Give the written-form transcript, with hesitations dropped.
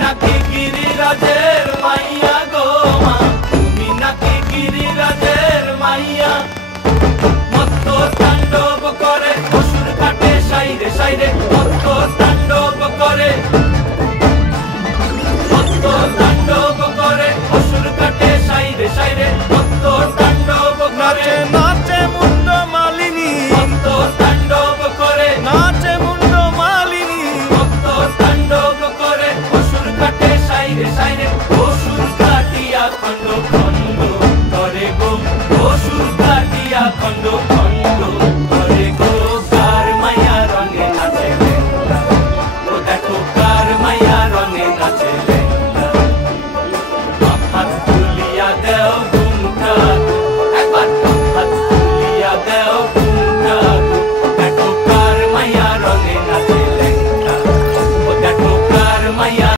নাকি গিরিরাজের মাইয়া গো মা, তুমি নাকি গিরিরাজের মাইয়া। মত্ত তাণ্ডব করে অসুর কাটে সাইরে সাইরে, মত্ত তাণ্ডব করে।